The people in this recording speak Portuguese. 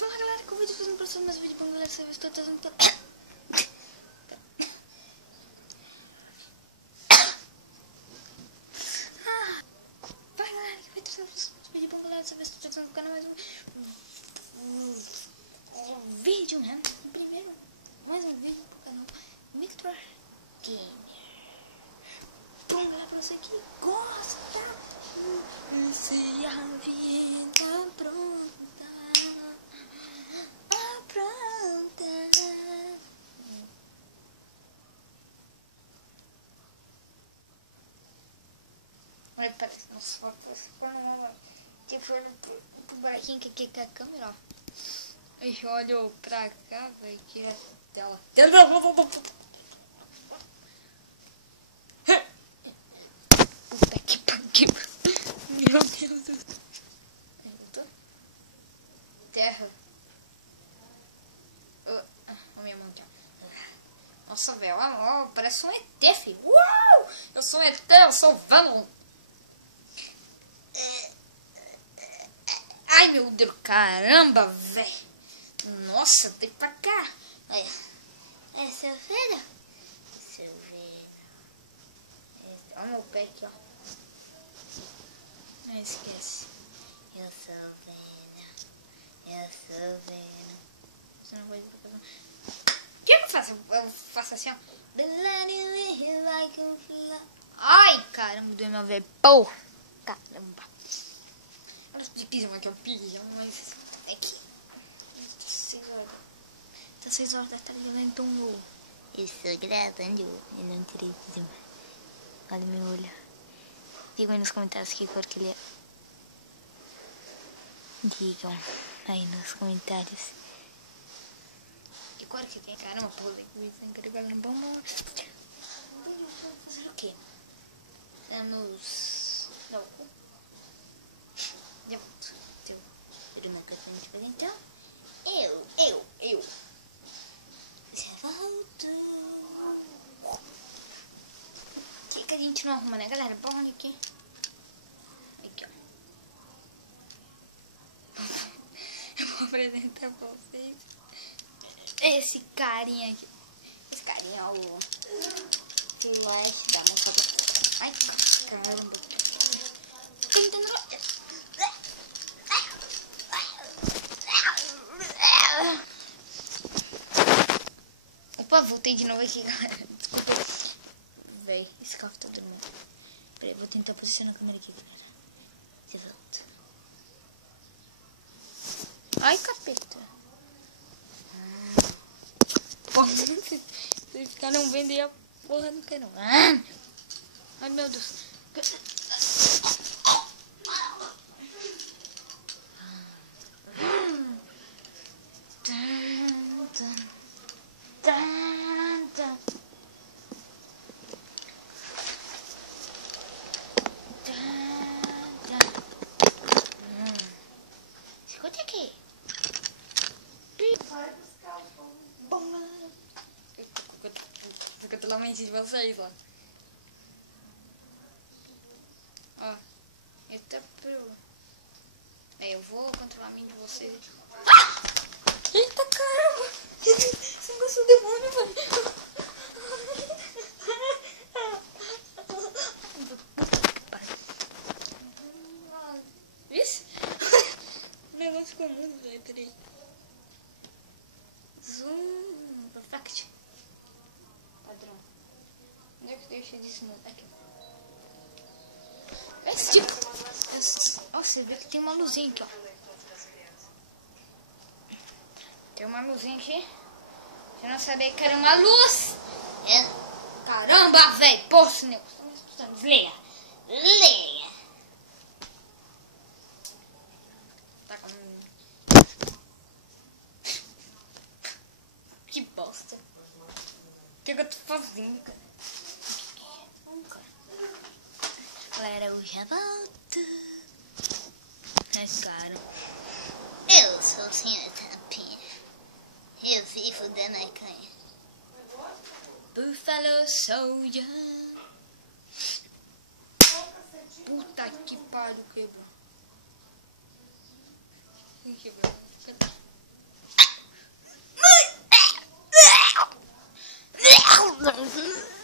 Fala galera, que eu vou fazendo produção mais vídeo bom, galera. Você estou trazendo Fala galera, que eu vou trazendo mais vídeo bom, galera. Você estou trazendo no canal mais um vídeo, né? Primeiro, mais um vídeo pro canal Micro Gamer. Bom, galera, pra você que gosta, se a vida pronta. Olha, parece umas fotos. Tipo, pro buraquinho que aqui é a câmera, ó. Eu olho pra cá, vai aqui a tela. Puta que pariu. Meu Deus do céu. Terra. Ó, minha mão aqui, ó. Nossa, velho, ó, parece um ET, filho. Uau! Eu sou um ET, eu sou o Venom. Ai, meu Deus, caramba, velho. Nossa, tem pra cá. Olha. É, seu velho? Seu velho. Olha meu pé aqui, ó. Não esquece. Eu sou velho. Eu sou velho. Você não vai fazer. O que eu faço? Eu faço assim, ó. Ai, caramba, doeu meu velho. Porra. Caramba. Olha de pijama que eu pijama, mas é que. Tá 6 horas da tarde, então eu estou gravando. Eu não tirei pijama. Olha meu olho. Digam aí nos comentários que cor que ele é. Digam aí nos comentários. Que cor que tem? Caramba, porra, que sem carregar no bom. Vamos fazer o quê? Vamos. Não. Já volto. Eu não quero muito bem, então. Eu. Já volto. O que a gente não arruma, né, galera? Bom, aqui. Aqui, ó. Eu vou apresentar pra vocês esse carinha aqui. Esse carinha, ó. Flash da música. Ai, caramba. Tô tentando. Opa, voltei de novo aqui, galera. Desculpa. Véi, esse carro tá dormindo. Peraí, vou tentar posicionar a câmera aqui, galera. De volta. Ai, capeta. Porra, vocês ficaram vendo aí a porra do canal. Ai, meu Deus. Escuta aqui. Bom, galera. Eu tô na mente de vocês lá. Ó. Eita, pro. Aí eu vou controlar a mente de vocês. Eita, caramba. Esse negócio é um demônio, velho. Isso? O negócio ficou muito, velho. Peraí. Zoom. Perfect. Padrão. Onde é que deixa disso? Aqui. Esse tipo. Ó, você vê que tem uma luzinha aqui, ó. Tem uma luzinha aqui. Eu não sabia que era uma luz. Caramba, velho. Porra, esse negócio. Leia. Tá com... Que bosta. O que eu tô fazendo, cara? Galera, eu já volto. Mas, cara, eu sou o Senhor Tampinha. Eu vivo da maconha. Buffalo Soldier. Puta que pariu, quebrou. Quebrou. Não.